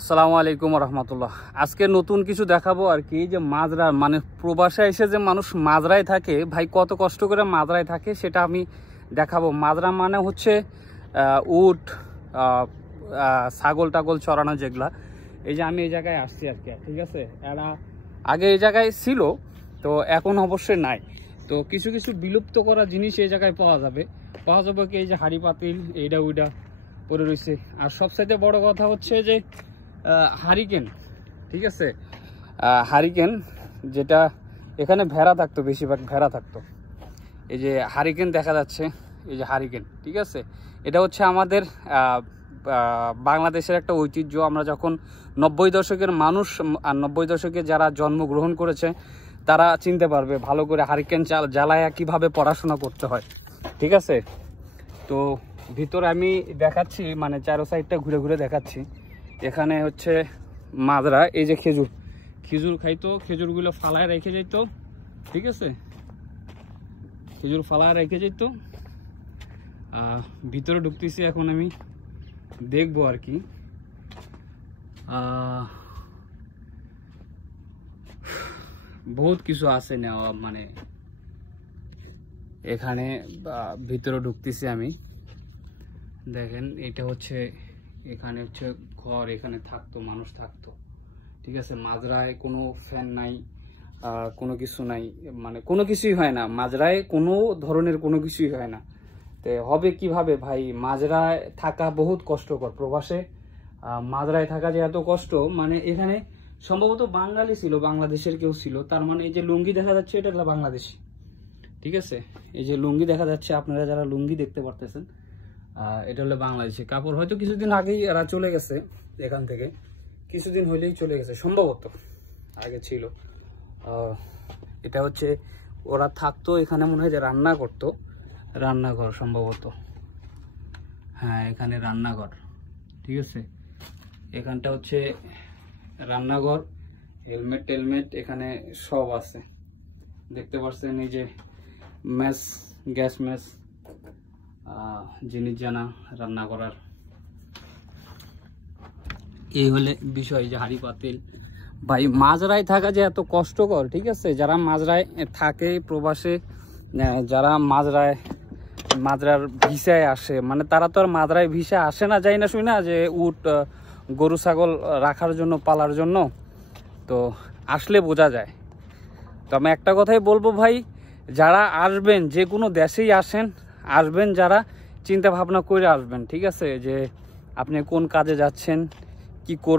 আসসালামু আলাইকুম রহমতুল্লাহ। আজকে নতুন কিছু দেখাবো আর কি, যে মাজরা মানে প্রবাসে এসে যে মানুষ মাজরায় থাকে, ভাই কত কষ্ট করে মাজরায় থাকে সেটা আমি দেখাবো। মাজরা মানে হচ্ছে উট, ছাগল টাগল চড়ানো যেগুলা। এই যে আমি এই জায়গায় আসছি আর কি, ঠিক আছে। এরা আগে এই জায়গায় ছিল, তো এখন অবশ্যই নাই। তো কিছু কিছু বিলুপ্ত করা জিনিস এই জায়গায় পাওয়া যাবে কি, এই যে হাঁড়ি পাতিল এইটা ওইটা পরে রয়েছে। আর সবচাইতে বড় কথা হচ্ছে যে হারিকেন, ঠিক আছে। হারিকেন যেটা এখানে ভেড়া থাকতো, বেশিরভাগ ভেড়া থাকতো। এই যে হারিকেন দেখা যাচ্ছে, এই যে হারিকেন, ঠিক আছে। এটা হচ্ছে আমাদের বাংলাদেশের একটা ঐতিহ্য। আমরা যখন 90 দশকের মানুষ আর 90 দশকে যারা জন্মগ্রহণ করেছে তারা চিনতে পারবে ভালো করে হারিকেন জ্বালায়া কিভাবে পড়াশোনা করতে হয়, ঠিক আছে। তো ভিতরে আমি দেখাচ্ছি, মানে চারো সাইডটা ঘুরে ঘুরে দেখাচ্ছি। এখানে হচ্ছে মাজরা, এই যে খেজুর খাইতো, খেজুরগুলো ফালায় রেখে যেত, ঠিক আছে। খেজুর ফালায় রেখে যেত। ভিতরে ঢুকতেছি এখন, আমি দেখবো আর কি। বহুত কিছু আছে নেওয়া, মানে এখানে ভিতরে ঢুকতেছি আমি। দেখেন এটা হচ্ছে, এখানে হচ্ছে ঘর, এখানে থাকতো মানুষ থাকতো, ঠিক আছে। মাজরায় কোনো ফ্যান নাই, কোনো কিছু নাই, মানে কোনো কিছুই হয় না মাজরায়, কোনো ধরনের কোনো কিছুই হয় না। তো হবে কিভাবে ভাই? মাজরায় থাকা বহুত কষ্টকর। প্রবাসে মাজরায় থাকা যে এত কষ্ট, মানে এখানে সম্ভবত বাঙালি ছিল, বাংলাদেশের কেউ ছিল। তার মানে এই যে লুঙ্গি দেখা যাচ্ছে, এটা হলো বাংলাদেশি, ঠিক আছে। এই যে লুঙ্গি দেখা যাচ্ছে, আপনারা যারা লুঙ্গি দেখতে পারতেছেন, এটা হলো বাংলাদেশি কাপড়। হয়তো কিছুদিন আগেই এরা চলে গেছে এখান থেকে, কিছুদিন হইলেই চলে গেছে সম্ভবত, আগে ছিল। এটা হচ্ছে ওরা থাকতো এখানে, মনে হয় যে রান্না করতো, রান্নাঘর সম্ভবত। হ্যাঁ, এখানে রান্নাঘর, ঠিক আছে। এখানটা হচ্ছে রান্নাঘর, হেলমেট টেলমেট এখানে সব আছে, দেখতে পাচ্ছেন। এই যে ম্যাস, গ্যাস ম্যাস, জিনিস জানা রান্না করার। এই হলে বিষয়, যে হাঁড়ি পাতিল। ভাই মাজরায় থাকা যে এত কষ্টকর, ঠিক আছে। যারা মাজরায় থাকে প্রবাসে, যারা মাজরার ভিসায় আসে, মানে তারা তো আর মাজরায় ভিসা আসে না, যাই না শুই না, যে উট গরু ছাগল রাখার জন্য, পালার জন্য। তো আসলে বোঝা যায়। তো আমি একটা কথাই বলবো ভাই, যারা আসবেন, যে কোনো দেশেই আসবেন যারা, চিন্তা ভাবনা করে আসবেন, ঠিক আছে। যে আপনি কোন কাজে যাচ্ছেন, কি করবেন।